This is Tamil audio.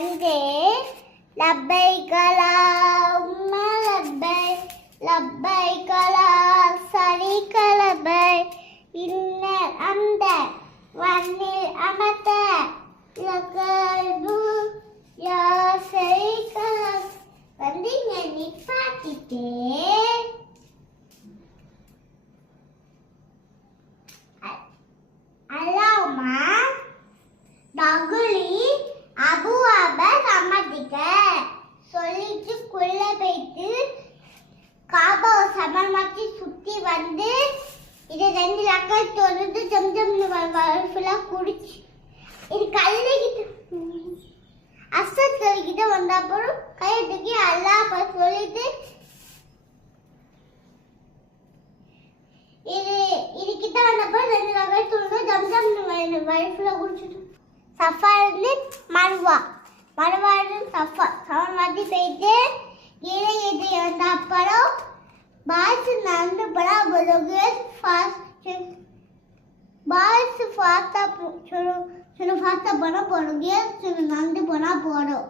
வந்து லப்பைகளா உம்மா லப்பை லப்பைகளா சரிகளபை இன்னர் அந்த வன்னில் அமர்த்த லகல்பு யா சரிகள வந்து இங்க நிப்பாட்டிட்டு அல்லாமா நகுலி அபுவாப சம்மதிக்க சொல்லிட்டு குள்ள போயிட்டு காபாவை சமமாக்கி சுத்தி வந்து இதை 2 லக்காய் தொடர்ந்து ஜம்ஜம்னு ஃபுல்லா குடிச்சு இது கல்லுகிட்ட அசத் கல்கிட்ட வந்த அப்புறம் கையை தூக்கி அல்லாஹ் சொல்லிட்டு இது கிட்ட வந்தப்போ 2 லக்காய் தொடர்ந்து ஜம்ஜம்னு ஃபுல்லா குடிச்சிட்டு சஃபா இருந்து மருவா இருந்து சஃபா சமமாக்கி போயிட்டு கீழே ஏற்றி வந்த அப்புறம் பாய்ஸ் நடந்து படம் பாய்ஸ் ஃபாஸ்ட்டாக ஃபாஸ்ட்டாக பண்ண போகிறோம் கேர்ள்ஸ் நடந்து போனால் போகிறோம்